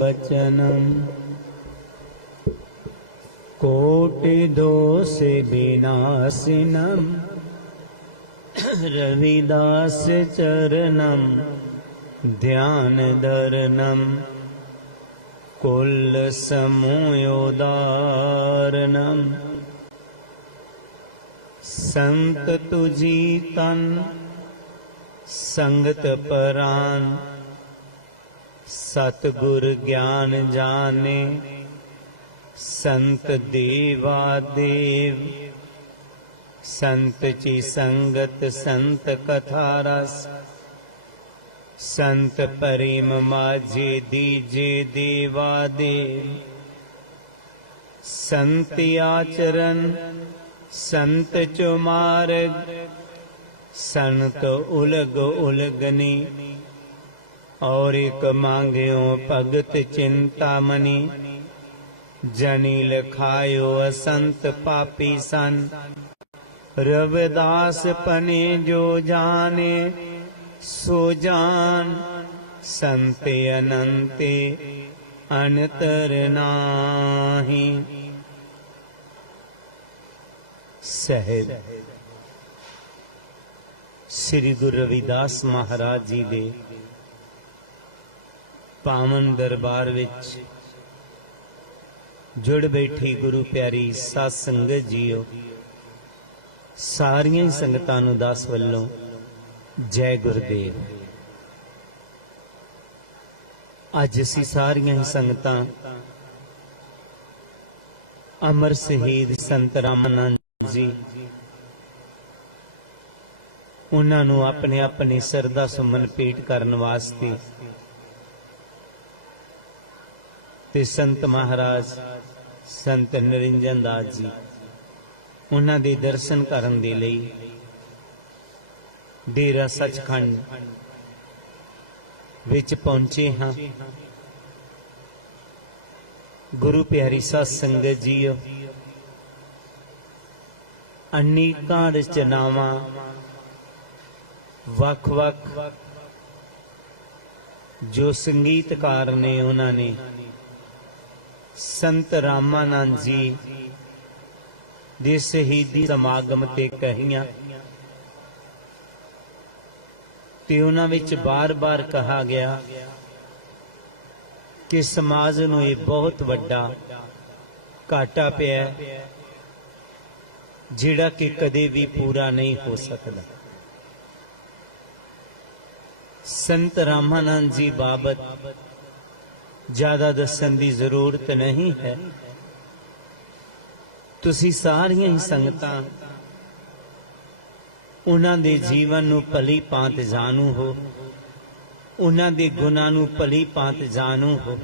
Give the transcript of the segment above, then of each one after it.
वचनम् कोटिदोषविनाशिनम् रविदासचरणम् ध्यानदर्नम् कुल् समूयोदारणम् सन्त तु जीतान् सङ्गतपरान् ਸਤਗੁਰ ਗਿਆਨ ਜਾਣੇ, ਸੰਤ ਦੇਵਾ ਦੇਵ। ਸੰਤ ਚੀ ਸੰਗਤ, ਸੰਤ ਕਥਾ ਰਸ। ਸੰਤ ਪਰਿਮ ਮਾਝੇ ਦੀਜੇ ਦੇਵਾ ਦੇ ਸੰਤ ਆਚਰਨ, ਸੰਤ ਚੁਮਾਰਗ ਸੰਤ ਉਲਗ ਉਲਗਨੀ ਔਰ ਇੱਕ ਮੰਗਿਓ ਭਗਤ ਚਿੰਤਾ ਮਨੀ। ਜਨੀ ਲਖਾਇਓ ਅਸੰਤ ਪਾਪੀ ਸਨ। ਰਵਿਦਾਸ ਪਨੇ ਜੋ ਜਾਣੇ, ਸੋ ਜਾਣ। ਸੰਤੇ ਅਨੰਤੇ, ਅਨਤਰ ਨਾਹੀ। ਸਹਿਬ। ਸ੍ਰੀ ਗੁਰੂ ਰਵਿਦਾਸ ਮਹਾਰਾਜ ਜੀ ਦੇ ਪਾਵਨ ਦਰਬਾਰ ਵਿੱਚ ਜੁੜ ਬੈਠੀ ਗੁਰੂ ਪਿਆਰੀ ਸਾਧ ਸੰਗਤ ਜੀਓ, ਸਾਰੀਆਂ ਹੀ ਸੰਗਤਾਂ ਨੂੰ ਦਾਸ ਵੱਲੋਂ ਜੈ ਗੁਰਦੇਵ। ਅੱਜ ਅਸੀਂ ਸਾਰੀਆਂ ਹੀ ਸੰਗਤਾਂ ਅਮਰ ਸ਼ਹੀਦ ਸੰਤ ਰਾਮਾਨੰਦ ਜੀ, ਉਹਨਾਂ ਨੂੰ ਆਪਣੇ ਆਪਣੇ ਸਰਦਾ ਸੁਮਨ ਪੇਟ ਕਰਨ ਵਾਸਤੇ ਤੇ ਸੰਤ ਮਹਾਰਾਜ, ਸੰਤ ਨਰਿੰਜਨ ਦਾਸ ਜੀ, ਉਹਨਾਂ ਦੇ ਦਰਸ਼ਨ ਕਰਨ ਦੇ ਲਈ ਡੇਰਾ ਸਚਖੰਡ ਵਿੱਚ ਪਹੁੰਚੇ ਹਾਂ। ਗੁਰੂ ਪਿਆਰੀ ਸਾਧ ਸੰਗਤ ਜੀਓ, ਅਨੇਕਾਂ ਰਚਨਾਵਾਂ ਵੱਖ-ਵੱਖ ਜੋ ਸੰਗੀਤਕਾਰ ਨੇ ਉਹਨਾਂ ਨੇ ਸੰਤ ਰਾਮਾਨੰਦ ਜੀ ਦੇ ਸ਼ਹੀਦੀ ਸਮਾਗਮ ਤੇ ਕਹੀਆਂ। ਤੇ ਉਹਨਾਂ ਵਿੱਚ ਬਾਰ-ਬਾਰ ਕਹਾ ਗਿਆ ਕਿ ਸਮਾਜ ਨੂੰ ਇਹ ਬਹੁਤ ਵੱਡਾ ਘਾਟਾ ਪਿਆ ਜਿਹੜਾ ਕਿ ਕਦੇ ਵੀ ਪੂਰਾ ਨਹੀਂ ਹੋ ਸਕਦਾ। ਸੰਤ ਰਾਮਾਨੰਦ ਜੀ ਬਾਬਤ ਜ਼ਿਆਦਾ ਦੱਸਣ ਦੀ ਜ਼ਰੂਰਤ ਨਹੀਂ ਹੈ। ਤੁਸੀਂ ਸਾਰੀਆਂ ਹੀ ਸੰਗਤਾਂ ਉਹਨਾਂ ਦੇ ਜੀਵਨ ਨੂੰ ਭਲੀ ਭਾਂਤ ਜਾਣੂ ਹੋ। ਉਹਨਾਂ ਦੇ ਗੁਣਾਂ ਨੂੰ ਭਲੀ ਭਾਂਤ ਜਾਣੂ ਹੋ।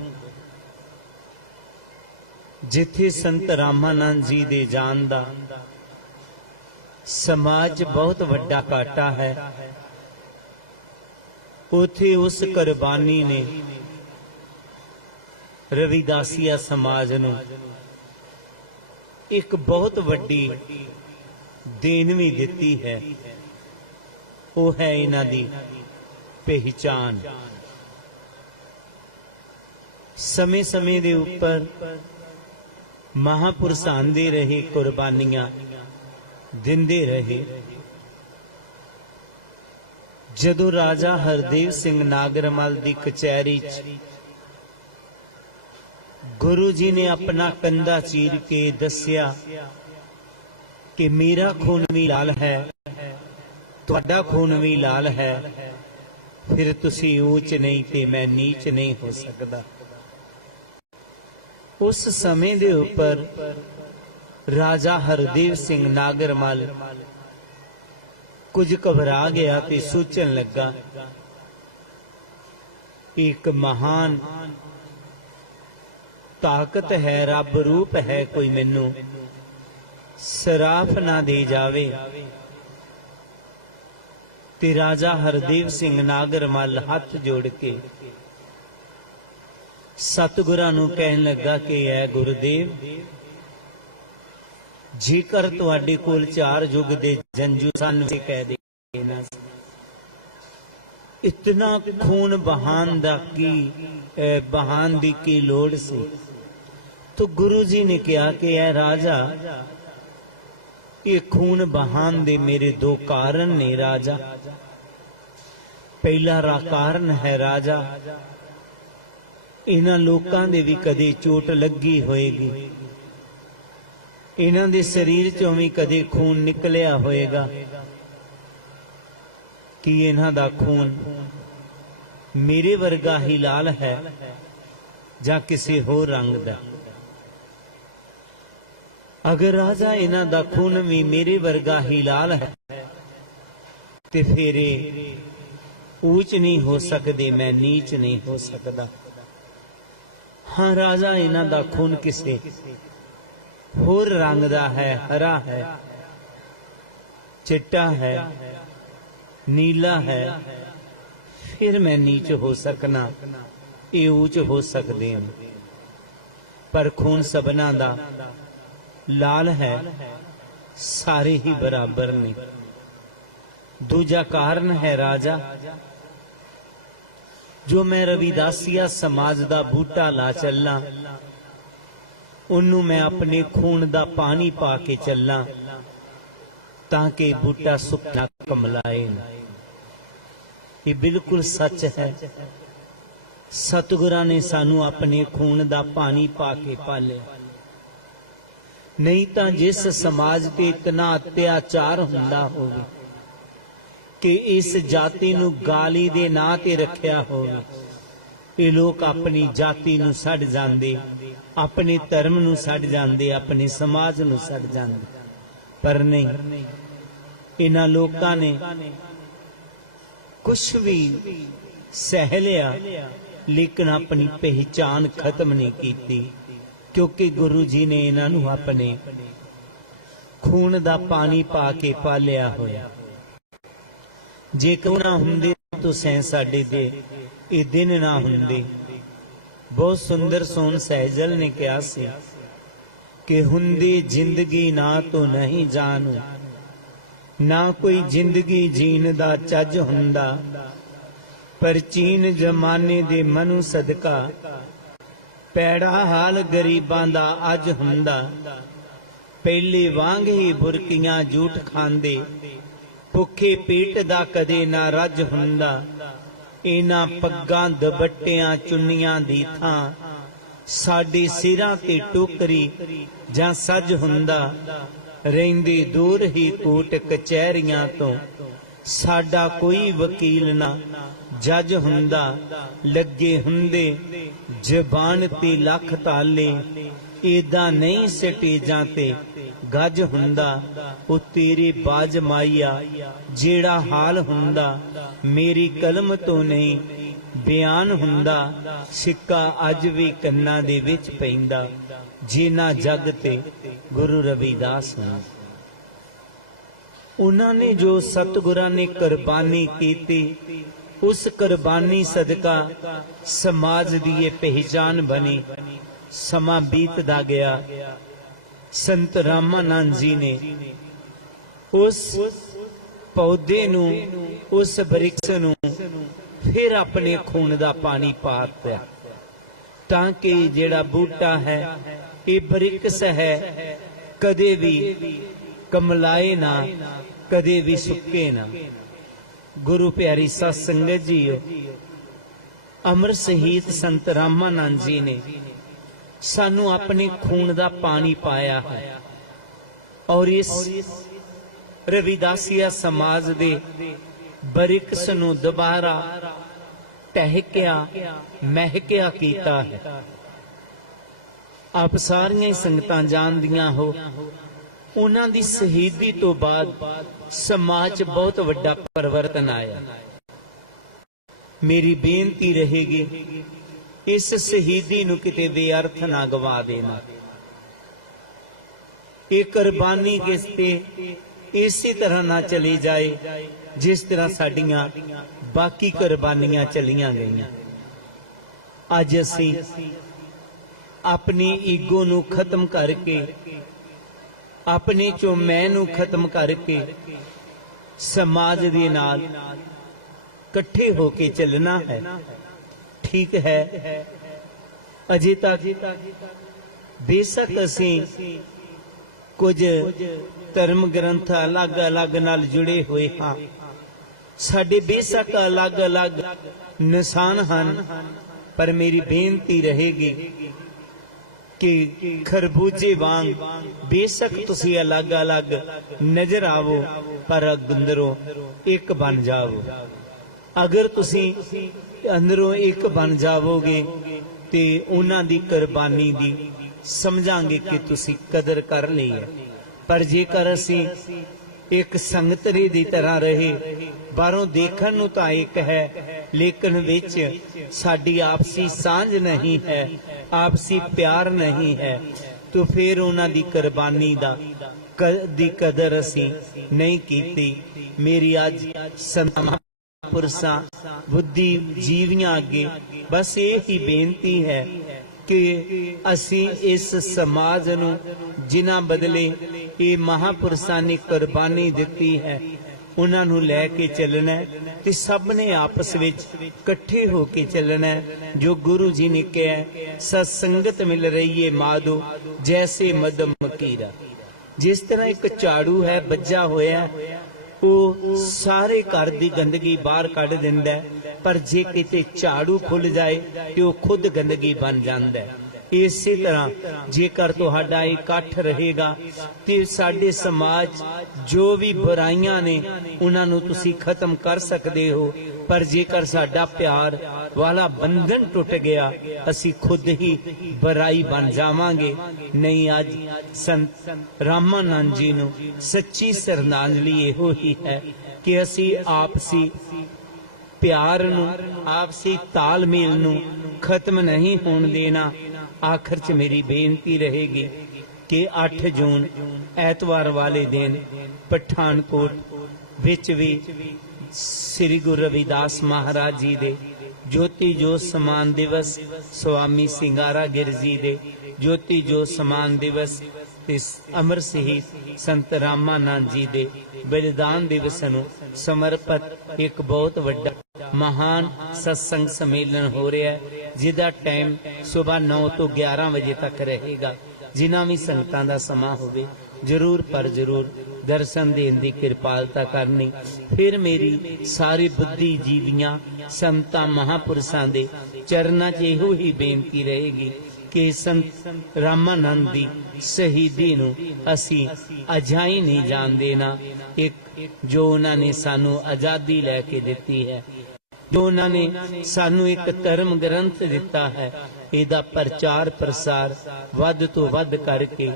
ਜਿੱਥੇ ਸੰਤ ਰਾਮਾਨੰਦ ਜੀ ਦੇ ਜਾਣ ਦਾ ਸਮਾਜ 'ਚ ਬਹੁਤ ਵੱਡਾ ਘਾਟਾ ਹੈ, ਉਥੇ ਉਸ ਕੁਰਬਾਨੀ ਨੇ ਰਵਿਦਾਸੀਆ ਸਮਾਜ ਨੂੰ ਇੱਕ ਬਹੁਤ ਵੱਡੀ ਦੇਣ ਵੀ ਦਿੱਤੀ ਹੈ। ਉਹ ਹੈ ਇਹਨਾਂ ਦੀ ਪਹਿਚਾਨ ਸਮੇਂ-ਸਮੇਂ ਦੇ ਉੱਪਰ ਮਹਾਪੁਰਸ਼ਾਂ ਦੇ ਰਹੇ, ਕੁਰਬਾਨੀਆਂ ਦਿੰਦੇ ਰਹੇ। ਜਦੋਂ ਰਾਜਾ ਹਰਦੇਵ ਸਿੰਘ ਨਾਗਰਮਲ ਦੀ ਕਚਹਿਰੀ 'ਚ ਗੁਰੂ ਜੀ ਨੇ ਆਪਣਾ ਕੰਧਾ ਚੀਰ ਕੇ ਦੱਸਿਆ ਕਿ ਮੇਰਾ ਖੂਨ ਵੀ ਲਾਲ ਹੈ, ਤੁਹਾਡਾ ਖੂਨ ਵੀ ਲਾਲ ਹੈ। ਫਿਰ ਤੁਸੀਂ ਉੱਚ ਨਹੀਂ ਤੇ ਮੈਂ ਨੀਚ ਨਹੀਂ ਹੋ ਸਕਦਾ। ਉਸ ਸਮੇਂ ਦੇ ਉੱਪਰ ਰਾਜਾ ਹਰਦੀਪ ਸਿੰਘ ਨਾਗਰਮਲ ਕੁਝ ਘਬਰਾ ਗਿਆ ਤੇ ਸੋਚਣ ਲੱਗਾ, ਇੱਕ ਮਹਾਨ ਤਾਕਤ ਹੈ ਰੱਬ ਰੂਪ ਹੈ ਕੋਈ ਮੈਨੂੰ। ਸਰਾਫ ਨਾ ਦੇ ਜਾਵੇ। ਤੇ ਰਾਜਾ ਹਰਦੀਪ ਸਿੰਘ ਨਾਗਰ ਨਾਗਰਮਲ ਹੱਥ ਜੋੜ ਕੇ ਸਤਿਗੁਰਾਂ ਨੂੰ ਕਹਿਣ ਲੱਗਾ ਕਿ, ਐ ਗੁਰਦੇਵ, ਜੇਕਰ ਤੁਹਾਡੇ ਕੋਲ ਚਾਰ ਯੁੱਗ ਦੇ ਜੰਜੂ ਸਨ, ਵੀ ਕਹਿ ਦੇਣਾ ਇਤਨਾ ਖੂਨ ਬਹਾਨ ਦਾ ਕੀ ਬਹਾਨ ਦੀ ਕੀ ਲੋੜ ਸੀ? ਤੋ ਗੁਰੂ ਜੀ ਨੇ ਕਿਹਾ ਕਿ ਇਹ ਰਾਜਾ, ਇਹ ਖੂਨ ਬਹਾਨ ਦੇ ਮੇਰੇ ਦੋ ਕਾਰਨ ਨੇ ਰਾਜਾ। ਪਹਿਲਾ ਰਾ ਕਾਰਨ ਹੈ ਰਾਜਾ, ਇਹਨਾਂ ਲੋਕਾਂ ਦੇ ਵੀ ਕਦੇ ਚੋਟ ਲੱਗੀ ਹੋਏਗੀ। ਇਹਨਾਂ ਦੇ ਸਰੀਰ ਚੋਂ ਵੀ ਕਦੇ ਖੂਨ ਨਿਕਲਿਆ ਹੋਏਗਾ। ਕਿ ਇਹਨਾਂ ਦਾ ਖੂਨ ਮੇਰੇ ਵਰਗਾ ਹੀ ਲਾਲ ਹੈ ਜਾਂ ਕਿਸੇ ਹੋਰ ਰੰਗ ਦਾ? ਅਗਰ ਰਾਜਾ ਇਹਨਾਂ ਦਾ ਖੂਨ ਵੀ ਮੇਰੇ ਵਰਗਾ ਹੀ ਲਾਲ ਹੈ, ਤੇ ਫਿਰ ਉੱਚ ਨਹੀਂ ਹੋ ਸਕਦੇ, ਮੈਂ ਨੀਚ ਨਹੀਂ ਹੋ ਸਕਦਾ। ਹਾਂ, ਰਾਜਾ ਇਹਨਾਂ ਦਾ ਖੂਨ ਕਿਸੇ ਹੋਰ ਰੰਗ ਦਾ ਹੈ, ਹਰਾ ਹੈ, ਚਿੱਟਾ ਹੈ, ਨੀਲਾ ਹੈ, ਫਿਰ ਮੈਂ ਨੀਚ ਹੋ ਸਕਣਾ ਇਹ ਉੱਚ ਹੋ ਸਕਦੇ ਨੇ। ਪਰ ਖੂਨ ਸਭਨਾ ਦਾ ਲਾਲ ਹੈ, ਸਾਰੇ ਹੀ ਬਰਾਬਰ ਨੇ। ਦੂਜਾ ਕਾਰਨ ਹੈ ਰਾਜਾ, ਜੋ ਮੈਂ ਰਵਿਦਾਸੀਆ ਸਮਾਜ ਦਾ ਬੂਟਾ ਲਾ ਚੱਲਾਂ, ਉਹਨੂੰ ਮੈਂ ਆਪਣੇ ਖੂਨ ਦਾ ਪਾਣੀ ਪਾ ਕੇ ਚੱਲਾਂ, ਤਾਂ ਕਿ ਬੂਟਾ ਸੁੱਕਾ ਕਮਲਾਏ ਇਹ ਬਿਲਕੁਲ ਸੱਚ ਹੈ। ਸਤਿਗੁਰਾਂ ਨੇ ਸਾਨੂੰ ਆਪਣੇ ਖੂਨ ਦਾ ਪਾਣੀ ਪਾ ਕੇ ਪਾਲਿਆ। ਨਹੀਂ ਤਾਂ ਜਿਸ ਸਮਾਜ ਤੇ ਇਤਨਾ ਅਤਿਆਚਾਰ ਹੁੰਦਾ ਹੋਵੇ, ਕਿ ਇਸ ਜਾਤੀ ਨੂੰ ਗਾਲੀ ਦੇ ਨਾਂ ਤੇ ਰੱਖਿਆ ਹੋਵੇ, ਇਹ ਲੋਕ ਆਪਣੀ ਜਾਤੀ ਨੂੰ ਛੱਡ ਜਾਂਦੇ, ਆਪਣੇ ਧਰਮ ਨੂੰ ਛੱਡ ਜਾਂਦੇ, ਆਪਣੇ ਸਮਾਜ ਨੂੰ ਛੱਡ ਜਾਂਦੇ। ਪਰ ਨਹੀਂ, ਇਹਨਾਂ ਲੋਕਾਂ ਨੇ ਕੁਝ ਵੀ ਸਹਿ ਲਿਆ, ਲੇਕਿਨ ਆਪਣੀ ਪਹਿਚਾਨ ਖਤਮ ਨਹੀਂ ਕੀਤੀ। ਕਿਉਂਕਿ ਗੁਰੂ ਜੀ ਨੇ ਇਹਨਾਂ ਨੂੰ ਆਪਣੇ ਖੂਨ ਦਾ ਪਾਣੀ ਪਾ ਕੇ ਪਾਲਿਆ ਹੋਇਆ। ਜੇ ਨਾ ਹੁੰਦੇ ਤਾਂ ਸੈਂ ਸਾਡੇ ਦੇ ਇਹ ਦਿਨ ਨਾ ਹੁੰਦੇ। ਬਹੁਤ ਸੁੰਦਰ ਸੋਨ ਸਹਿਜਲ ਨੇ ਕਿਹਾ ਸੀ ਕਿ ਹੁੰਦੀ ਜ਼ਿੰਦਗੀ ਨਾ ਤੋ ਨਹੀਂ ਜਾਣੂ। ਨਾ ਕੋਈ ਜ਼ਿੰਦਗੀ ਜੀਣ ਦਾ ਚੱਜ ਹੁੰਦਾ, ਪਰ ਚੀਨ ਜਮਾਨੇ ਦੇ ਮਨੂ ਸਦਕਾ ਪੈੜਾ ਹਾਲ ਗਰੀਬਾਂ ਦਾ ਅੱਜ ਹੁੰਦਾ। ਪਹਿਲੇ ਵਾਂਗ ਹੀ ਬੁਰਕੀਆਂ ਝੂਠ ਖਾਂਦੇ। ਭੁੱਖੇ ਪੇਟ ਦਾ ਕਦੇ ਨਾ ਰੱਜ ਹੁੰਦਾ। ਇਹਨਾਂ ਪੱਗਾਂ ਦਬੱਟਿਆਂ ਚੁੰਨੀਆਂ ਦੀ ਥਾਂ। ਸਾਡੇ ਸਿਰਾਂ ਤੇ ਟੋਕਰੀ ਜਾਂ ਸੱਜ ਹੁੰਦਾ। ਰਹਿੰਦੇ ਦੂਰ ਹੀ ਕੋਟ ਕਚਹਿਰੀਆਂ ਤੋਂ। ਸਾਡਾ ਕੋਈ ਵਕੀਲ ਨਾ, ਜੱਜ ਹੁੰਦਾ, ਲੱਗੇ ਹੁੰਦੇ, ਜ਼ਬਾਨ ਤੇ ਲੱਖ ਤਾਲੇ, ਏਦਾਂ ਨਹੀਂ ਸਟੇਜਾਂ ਤੇ ਗੱਜ ਹੁੰਦਾ, ਉਹ ਤੇਰੇ ਬਾਜ ਮਾਈਆ ਜਿਹੜਾ ਹਾਲ ਹੁੰਦਾ, ਮੇਰੀ ਕਲਮ ਤੋਂ ਨਹੀਂ, ਬਿਆਨ ਹੁੰਦਾ, ਸਿੱਕਾ ਅੱਜ ਵੀ ਕੰਨਾਂ ਦੇ ਵਿੱਚ ਪੈਂਦਾ ਜੀਨਾ ਜਗ ਤੇ ਗੁਰੂ ਰਵਿਦਾਸ ਨੇ। ਉਹਨਾਂ ਨੇ ਜੋ ਸਤਿਗੁਰਾਂ ਨੇ ਕੁਰਬਾਨੀ ਕੀਤੀ, ਉਸ ਕੁਰਬਾਨੀ ਸਦਕਾ ਸਮਾਜ ਦੀ ਇਹ ਪਹਿਚਾਨ ਬਣੀ। ਸਮਾਂ ਬੀਤਦਾ ਗਿਆ। ਸੰਤ ਰਾਮਾਨੰਦ ਜੀ ਨੇ ਉਸ ਪੌਦੇ ਨੂੰ, ਉਸ ਬ੍ਰਿਕਸ਼ ਨੂੰ ਫਿਰ ਆਪਣੇ ਖੂਨ ਦਾ ਪਾਣੀ ਪਾ ਦਿੱਤਾ। ਤਾਂ ਕਿ ਜਿਹੜਾ ਬੂਟਾ ਹੈ, ਇਹ ਬ੍ਰਿਕਸ਼ ਹੈ, ਕਦੇ ਵੀ ਕਮਲਾਏ ਨਾ, ਕਦੇ ਵੀ ਸੁੱਕੇ ਨਾ। ਗੁਰੂ ਪਿਆਰੀ ਸਾਧ ਸੰਗਤ ਜੀਓ, ਅਮਰ ਸ਼ਹੀਦ ਸੰਤ ਰਾਮਾਨੰਦ ਜੀ ਨੇ ਸਾਨੂੰ ਆਪਣੇ ਖੂਨ ਦਾ ਪਾਣੀ ਪਾਇਆ ਹੈ ਔਰ ਇਸ ਰਵਿਦਾਸੀਆ ਸਮਾਜ ਦੇ ਬਰਿਕਸ ਨੂੰ ਦੁਬਾਰਾ ਟਹਿਕਿਆ, ਮਹਿਕਿਆ ਕੀਤਾ ਹੈ। ਆਪ ਸਾਰੀਆਂ ਸੰਗਤਾਂ ਜਾਣਦੀਆਂ ਹੋ ਉਹਨਾਂ ਦੀ ਸ਼ਹੀਦੀ ਤੋਂ ਬਾਅਦ ਸਮਾਜ 'ਚ ਬਹੁਤ ਵੱਡਾ ਪਰਿਵਰਤਨ ਆਇਆ। ਮੇਰੀ ਬੇਨਤੀ ਰਹੇਗੀ, ਇਸ ਸ਼ਹੀਦੀ ਨੂੰ ਕਿਤੇ ਬੇਅਰਥ ਨਾ ਗਵਾ ਦੇਣਾ। ਇਹ ਕੁਰਬਾਨੀ ਕਿਸ ਤੇ ਇਸੇ ਤਰ੍ਹਾਂ ਨਾ ਚਲੀ ਜਾਏ ਜਿਸ ਤਰ੍ਹਾਂ ਸਾਡੀਆਂ ਬਾਕੀ ਕੁਰਬਾਨੀਆਂ ਚਲੀਆਂ ਗਈਆਂ। ਅੱਜ ਅਸੀਂ ਆਪਣੀ ਈਗੋ ਨੂੰ ਖਤਮ ਕਰਕੇ ਆਪਣੇ ਚੋਂ ਮੈਂ ਨੂੰ ਖਤਮ ਕਰਕੇ ਸਮਾਜ ਦੇ ਨਾਲ ਇਕੱਠੇ ਹੋ ਕੇ ਚੱਲਣਾ ਹੈ। ਠੀਕ ਹੈ। ਅਜੇ ਤੱਕ ਬੇਸ਼ੱਕ ਅਸੀਂ ਕੁਝ ਧਰਮ ਗ੍ਰੰਥ ਅਲੱਗ-ਅਲੱਗ ਨਾਲ ਜੁੜੇ ਹੋਏ ਹਾਂ। ਸਾਡੇ ਬੇਸ਼ੱਕ ਅਲੱਗ-ਅਲੱਗ ਨਿਸ਼ਾਨ ਹਨ, ਪਰ ਮੇਰੀ ਬੇਨਤੀ ਰਹੇਗੀ ਕਿ ਖਰਬੂਜੇ ਵਾਂਗ ਬੇਸ਼ੱਕ ਤੁਸੀਂ ਅਲੱਗ-ਅਲੱਗ ਨਜ਼ਰ ਆਵੋ, ਪਰ ਅੰਦਰੋਂ ਇੱਕ ਬਣ ਜਾਵੋ। ਅਗਰ ਤੁਸੀਂ ਅੰਦਰੋਂ ਇੱਕ ਬਣ ਜਾਵੋਗੇ ਤੇ ਉਹਨਾਂ ਦੀ ਕੁਰਬਾਨੀ ਦੀ ਸਮਝਾਂਗੇ ਕਿ ਤੁਸੀਂ ਕਦਰ ਕਰ ਲਈ ਹੈ। ਪਰ ਜੇਕਰ ਅਸੀਂ ਇੱਕ ਸੰਗਤਰੀ ਦੀ ਤਰ੍ਹਾਂ ਰਹੇ, ਬਾਹਰੋਂ ਦੇਖਣ ਨੂੰ ਤਾਂ ਇੱਕ ਹੈ, ਲੇਕਿਨ ਵਿੱਚ ਸਾਡੀ ਆਪਸੀ ਸਾਂਝ ਨਹੀਂ ਹੈ ਆਪਸੀ ਪਿਆਰ ਨਹੀਂ ਹੈ, ਤਾਂ ਫਿਰ ਉਹਨਾਂ ਦੀ ਕੁਰਬਾਨੀ ਦਾ ਦੀ ਕਦਰ ਅਸੀਂ ਨਹੀਂ ਕੀਤੀ। ਮੇਰੀ ਅੱਜ ਸੰਤਾਂ ਪੁਰਸਾਂ ਬੁੱਧੀ ਜੀਵੀਆਂ ਅੱਗੇ ਬਸ ਇਹ ਹੀ ਬੇਨਤੀ ਹੈ ਕਿ ਅਸੀਂ ਇਸ ਸਮਾਜ ਨੂੰ ਜਿਨ੍ਹਾਂ ਬਦਲੇ ਇਹ ਮਹਾਪੁਰਸ਼ਾਂ ਨੇ ਕੁਰਬਾਨੀ ਦਿੱਤੀ ਹੈ ਉਹਨਾਂ ਨੂੰ ਲੈ ਕੇ ਚੱਲਣਾ ਤੇ ਸਭ ਨੇ ਆਪਸ ਵਿੱਚ ਇਕੱਠੇ ਹੋ ਕੇ ਚੱਲਣਾ ਜੋ ਗੁਰੂ ਜੀ ਨੇ ਕਿਹਾ ਹੈ, ਸਤ ਸੰਗਤ ਮਿਲ ਰਹੀ ਹੈ ਮਾਧੋ ਜੈਸੇ ਮਦਮ ਮਕੀਰਾ ਜਿਸ ਤਰ੍ਹਾਂ ਇੱਕ ਝਾੜੂ ਹੈ ਵੱਜਾ ਹੋਇਆ ਉਹ ਸਾਰੇ ਘਰ ਦੀ ਗੰਦਗੀ ਬਾਹਰ ਕੱਢ ਦਿੰਦਾ ਪਰ ਜੇ ਕਿਤੇ ਝਾੜੂ ਖੁੱਲ ਜਾਏ ਤੇ ਉਹ ਖੁਦ ਗੰਦਗੀ ਬਣ ਜਾਂਦਾ ਹੈ। ਇਸੇ ਤਰ੍ਹਾਂ ਜੇਕਰ ਤੁਹਾਡਾ ਇਕੱਠ ਰਹੇਗਾ, ਤੇ ਸਾਡੇ ਸਮਾਜ ਜੋ ਵੀ ਬੁਰਾਈਆਂ ਨੇ, ਉਹਨਾਂ ਨੂੰ ਤੁਸੀਂ ਖਤਮ ਕਰ ਸਕਦੇ ਹੋ। ਪਰ ਜੇਕਰ ਸਾਡਾ ਪਿਆਰ ਵਾਲਾ ਬੰਧਨ ਟੁੱਟ ਗਿਆ, ਅਸੀਂ ਖੁਦ ਹੀ ਬੁਰਾਈ ਬਣ ਜਾਵਾਂਗੇ। ਨਹੀਂ, ਅੱਜ ਸੰਤ ਰਾਮਾਨੰਦ ਜੀ ਨੂੰ ਸੱਚੀ ਸ਼ਰਧਾਂਜਲੀ ਇਹੋ ਹੀ ਹੈ ਕਿ ਅਸੀਂ ਆਪਸੀ ਪਿਆਰ ਨੂੰ, ਆਪਸੀ ਤਾਲਮੇਲ ਨੂੰ ਖਤਮ ਨਹੀਂ ਹੋਣ ਦੇਣਾ। ਆਖਰ 'ਚ ਮੇਰੀ ਬੇਨਤੀ ਰਹੇਗੀ ਕਿ 8 ਜੂਨ ਐਤਵਾਰ ਵਾਲੇ ਦਿਨ ਪਠਾਨਕੋਟ ਵਿੱਚ ਵੀ ਸ੍ਰੀ ਗੁਰੂ ਰਵਿਦਾਸ ਮਹਾਰਾਜ ਜੀ ਦੇ ਜੋਤੀ ਜੋਤ ਸਮਾਨ ਦਿਵਸ, ਸੁਆਮੀ ਸਿੰਗਾਰਾ ਗਿਰ ਦੇ ਜੋਤੀ ਜੋਤ ਸਮਾਨ ਦਿਵਸ ਤੇ ਅਮਰ ਸਹੀ ਸੰਤ ਰਾਮਾਨੰਦ ਜੀ ਦੇ ਬਲਿਦਾਨ ਦਿਵਸ ਨੂੰ ਸਮਰਪਿਤ ਇੱਕ ਬਹੁਤ ਵੱਡਾ, ਮਹਾਨ ਸਤਸੰਗ ਸੰਮੇਲਨ ਹੋ ਰਿਹਾ ਹੈ। ਜਿਹਦਾ ਟਾਈਮ ਸਵੇਰ 9 ਤੋਂ 11 ਵਜੇ ਤੱਕ ਰਹੇਗਾ। ਜਿਨ੍ਹਾਂ ਵੀ ਸੰਗਤਾਂ ਦਾ ਸਮਾਂ ਹੋਵੇ, ਜਰੂਰ ਪਰ ਜਰੂਰ ਦਰਸ਼ਨ ਦੇਣ ਦੀ ਕਿਰਪਾਲਤਾ ਕਰਨੀ। ਫਿਰ ਮੇਰੀ ਸਾਰੀ ਬੁੱਧੀ ਜੀਵੀਆਂ ਸੰਤਾਂ ਮਹਾਪੁਰਸ਼ਾਂ ਦੇ ਚਰਨਾਂ 'ਚ ਇਹੋ ਹੀ ਬੇਨਤੀ ਰਹੇਗੀ ਕਿ ਸੰਤ ਰਾਮਾਨੰਦ ਦੀ ਸ਼ਹੀਦੀ ਨੂੰ ਅਸੀਂ ਅਜਾਈ ਨਹੀਂ ਜਾਣ ਦੇਣਾ। ਇੱਕ ਜੋ ਉਹਨਾਂ ਨੇ ਸਾਨੂੰ ਆਜ਼ਾਦੀ ਲੈ ਕੇ ਦਿੱਤੀ ਹੈ ਜੋ ਉਹਨਾਂ ਨੇ ਸਾਨੂੰ ਇੱਕ ਧਰਮ ਗ੍ਰੰਥ ਦਿੱਤਾ ਹੈ, ਇਹਦਾ ਪ੍ਰਚਾਰ ਪ੍ਰਸਾਰ ਵੱਧ ਤੋਂ ਵੱਧ ਕਰਕੇ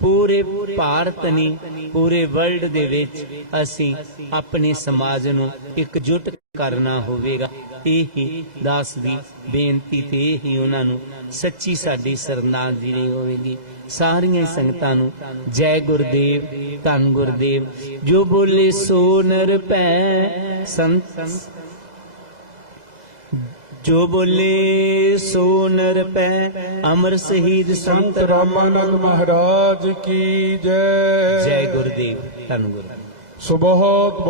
ਪੂਰੇ ਭਾਰਤ ਨਹੀਂ, ਪੂਰੇ ਵਰਲਡ ਦੇ ਵਿੱਚ ਅਸੀਂ ਆਪਣੇ ਸਮਾਜ ਨੂੰ ਇਕਜੁੱਟ ਕਰਨਾ ਹੋਵੇਗਾ। ਇਹ ਹੀ ਦਾਸ ਦੀ ਬੇਨਤੀ ਤੇ ਹੀ ਉਹਨਾਂ ਨੂੰ ਸੱਚੀ ਸਾਡੀ ਸ਼ਰਧਾਂਜਲੀ ਹੋਵੇਗੀ। ਸਾਰੀਆਂ ਸੰਗਤਾਂ ਨੂੰ ਜੈ ਗੁਰਦੇਵ, ਧੰਨ ਗੁਰਦੇਵ। ਜੋ ਬੋਲੇ ਸੋ ਨਰ ਪੈ ਸੰਤ ਜੋ ਬੋਲੇ ਸੋ ਨਰ ਪੈ ਅਮਰ ਸ਼ਹੀਦ ਸੰਤ ਰਾਮਾਨੰਦ ਮਹਾਰਾਜ ਕੀ ਜੈ। ਜੈ ਗੁਰਦੇਵ ਧੰਨ ਗੁਰਦੇਵ ਸੋ ਬਹੁਤ